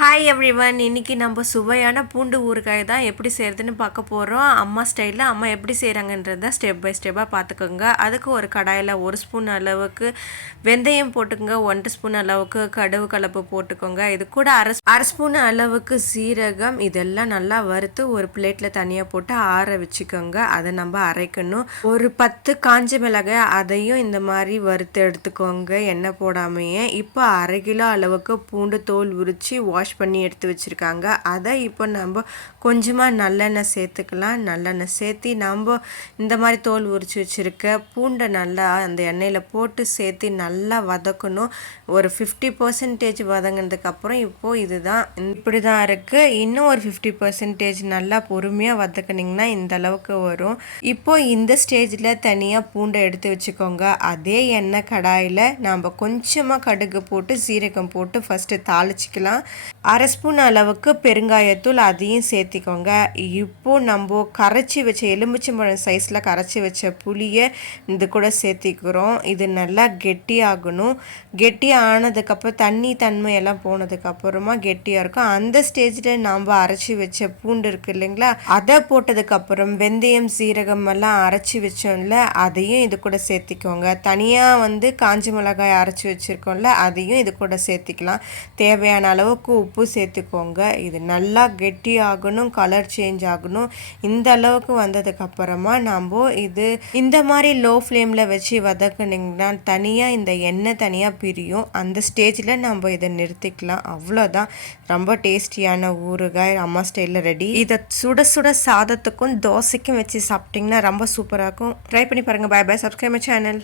Hi everyone, இன்னைக்கு நம்ம சுவையான பூண்டு ஊறுகாய் தான் எப்படி செய்கிறதுன்னு பார்க்க போகிறோம். அம்மா ஸ்டைலில் அம்மா எப்படி செய்கிறாங்கன்றத ஸ்டெப் பை ஸ்டெப்பாக பார்த்துக்கோங்க. அதுக்கு ஒரு கடாயில் 1 ஸ்பூன் அளவுக்கு வெந்தயம் போட்டுக்கோங்க, 1 ஸ்பூன் அளவுக்கு கடுகு கலப்பு போட்டுக்கோங்க. இது கூட அரை ஸ்பூன் அளவுக்கு சீரகம், இதெல்லாம் நல்லா வறுத்து ஒரு பிளேட்டில் தனியாக போட்டு ஆற வச்சுக்கோங்க. அதை நம்ம அரைக்கணும். ஒரு 10 காஞ்ச மிளகாய் அதையும் இந்த மாதிரி வறுத்து எடுத்துக்கோங்க, எண்ணெய் போடாமையே. இப்போ 1/2 கிலோ அளவுக்கு பூண்டு தோல் உரித்து வாஷ் பண்ணி எடுத்து வச்சுருக்காங்க. அதை இப்போ நம்ம கொஞ்சமாக நல்லெண்ணெய் சேர்த்துக்கலாம். நல்லெண்ணெய் சேர்த்து நம்ம இந்த மாதிரி தோல் உரித்து வச்சுருக்க பூண்டை நல்லா அந்த எண்ணெயில் போட்டு சேர்த்து நல்லா வதக்கணும். ஒரு 50% வதங்கினதுக்கப்புறம் இப்போது இதுதான் இப்படி தான் இருக்குது. இன்னும் ஒரு 50% நல்லா பொறுமையாக வதக்குனிங்கன்னா இந்த அளவுக்கு வரும். இப்போது இந்த ஸ்டேஜில் தனியாக பூண்டை எடுத்து வச்சுக்கோங்க. அதே எண்ணெய் கடாயில் நம்ம கொஞ்சமாக கடுகு போட்டு சீரகம் போட்டு ஃபஸ்ட்டு தாளிச்சிக்கலாம். 1/2 ஸ்பூன் அளவுக்கு பெருங்காயத்தூள் அதையும் சேர்த்திக்கோங்க. இப்போது நம்ம கரைச்சி வச்ச எலுமிச்சம்பழம் சைஸில் கரைச்சி வச்ச புளியை இது கூட சேர்த்திக்கிறோம். இது நல்லா கெட்டியாகணும். கெட்டியாக ஆனதுக்கப்புறம் தன்மை எல்லாம் போனதுக்கப்புறமா கெட்டியாக இருக்கும். அந்த ஸ்டேஜில் நம்ம அரைச்சி வச்ச பூண்டு இருக்குது இல்லைங்களா, அதை போட்டதுக்கப்புறம் வெந்தயம் சீரகம் எல்லாம் அரைச்சி வச்சோம்ல, அதையும் இது கூட சேர்த்திக்கோங்க. தனியாக காஞ்ச மிளகாய் அரைச்சி வச்சுருக்கோம்ல, அதையும் இது கூட சேர்த்திக்கலாம். தேவையான அளவுக்கு உப்பு சேர்த்துக்கோங்க. இது நல்லா கெட்டி ஆகணும், கலர் சேஞ்ச் ஆகணும். இந்த அளவுக்கு வந்ததுக்கப்புறமா நம்ம இது இந்த மாதிரி லோ ஃப்ளேமில் வச்சு வதக்குனிங்கன்னா தனியாக இந்த எண்ணெய் தனியாக பிரியும். அந்த ஸ்டேஜில் நம்ம இதை நிறுத்திக்கலாம். அவ்வளோதான், ரொம்ப டேஸ்டியான ஊறுகாய் அம்மா ஸ்டைலில் ரெடி. இதை சுட சுட சாதத்துக்கும் தோசைக்கும் வச்சு சாப்பிட்டிங்கன்னா ரொம்ப சூப்பராக இருக்கும். ட்ரை பண்ணி பாருங்கள். Bye bye. Subscribe my channel.